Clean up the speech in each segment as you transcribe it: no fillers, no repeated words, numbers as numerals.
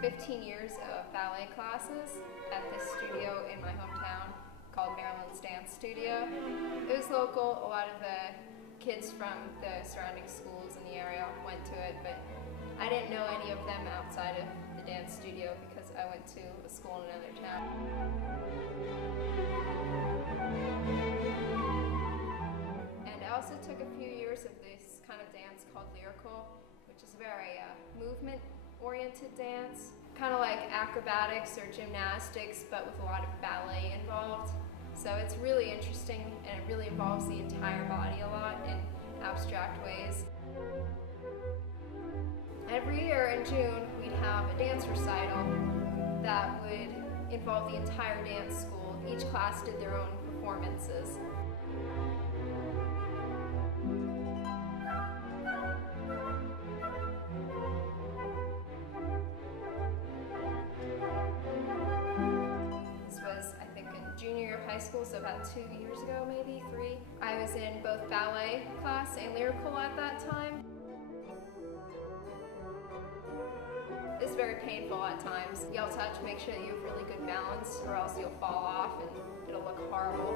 15 years of ballet classes at this studio in my hometown called Maryland's Dance Studio. It was local. A lot of the kids from the surrounding schools in the area went to it, but I didn't know any of them outside of the dance studio because I went to a school in another town. And I also took a few years of this kind of dance called lyrical, which is a very movement-oriented dance, kind of like acrobatics or gymnastics, but with a lot of ballet involved. So it's really interesting, and it really involves the entire body a lot in abstract ways. Every year in June, we'd have a dance recital that would involve the entire dance school. Each class did their own performances. Junior year of high school, so about 2 years ago, maybe 3. I was in both ballet class and lyrical at that time. It's very painful at times. You also have to make sure that you have really good balance or else you'll fall off and it'll look horrible.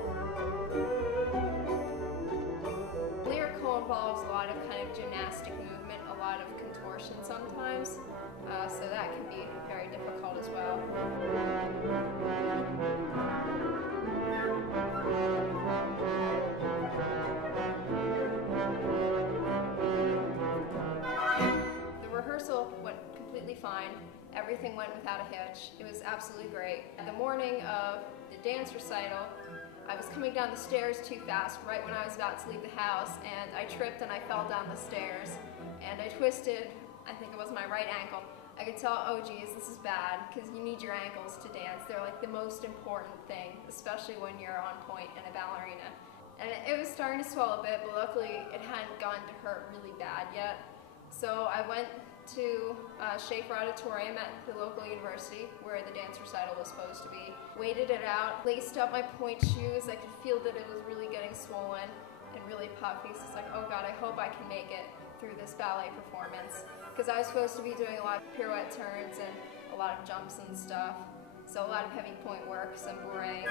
Lyrical involves a lot of kind of gymnastic movement, a lot of contortion sometimes, so that can be very difficult as well. The rehearsal went completely fine. Everything went without a hitch. It was absolutely great. The morning of the dance recital, I was coming down the stairs too fast right when I was about to leave the house, and I tripped and I fell down the stairs. And I twisted, I think it was my right ankle. I could tell, oh geez, this is bad, because you need your ankles to dance. They're like the most important thing, especially when you're on point in a ballerina. And it was starting to swell a bit, but luckily it hadn't gone to hurt really bad yet. So I went to Schaefer Auditorium at the local university where the dance recital was supposed to be. Waited it out, laced up my pointe shoes. I could feel that it was really getting swollen and really puffy. So it's like, oh God, I hope I can make it through this ballet performance. Because I was supposed to be doing a lot of pirouette turns and a lot of jumps and stuff. So a lot of heavy point work, some bourrée.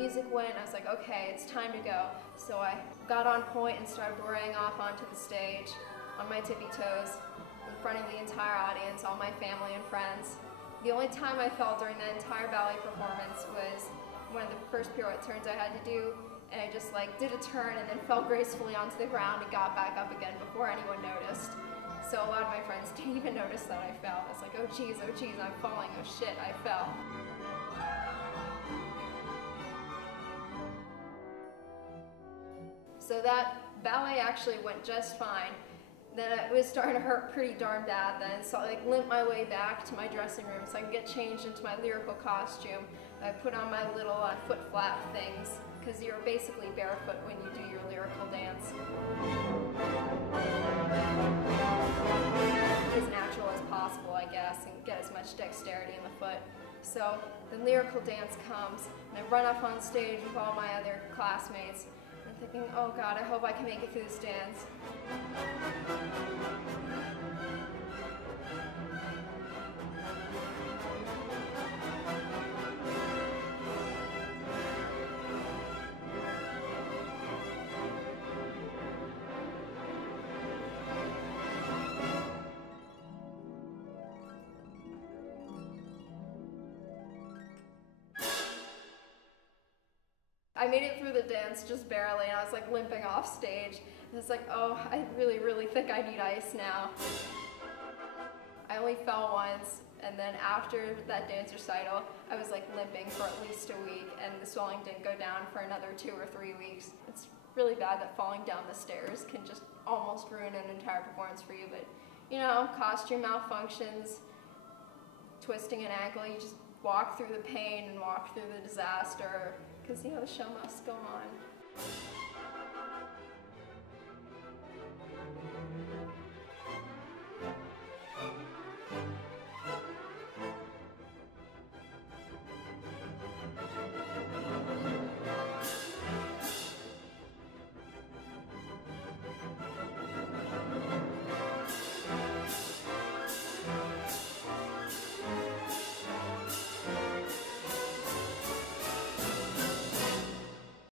Music went, I was like, okay, it's time to go. So I got on point and started bourréeing off onto the stage on my tippy toes in front of the entire audience, all my family and friends. The only time I fell during the entire ballet performance was one of the first pirouette turns I had to do, and I just like did a turn and then fell gracefully onto the ground and got back up again before anyone noticed. So a lot of my friends didn't even notice that I fell. I was like, oh geez, I'm falling, oh shit, I fell. So that ballet actually went just fine. Then it was starting to hurt pretty darn bad then, so I limped my way back to my dressing room so I could get changed into my lyrical costume. I put on my little foot flap things, because you're basically barefoot when you do your lyrical dance. As natural as possible, I guess, and get as much dexterity in the foot. So the lyrical dance comes, and I run up on stage with all my other classmates. I'm thinking, oh God, I hope I can make it through this dance. I made it through the dance just barely, and I was like limping off stage. And it's like, oh, I really think I need ice now. I only fell once, and then after that dance recital, I was like limping for at least a week, and the swelling didn't go down for another 2 or 3 weeks. It's really bad that falling down the stairs can just almost ruin an entire performance for you, but you know, costume malfunctions, twisting an ankle, you just walk through the pain and walk through the disaster, because you know, the show must go on.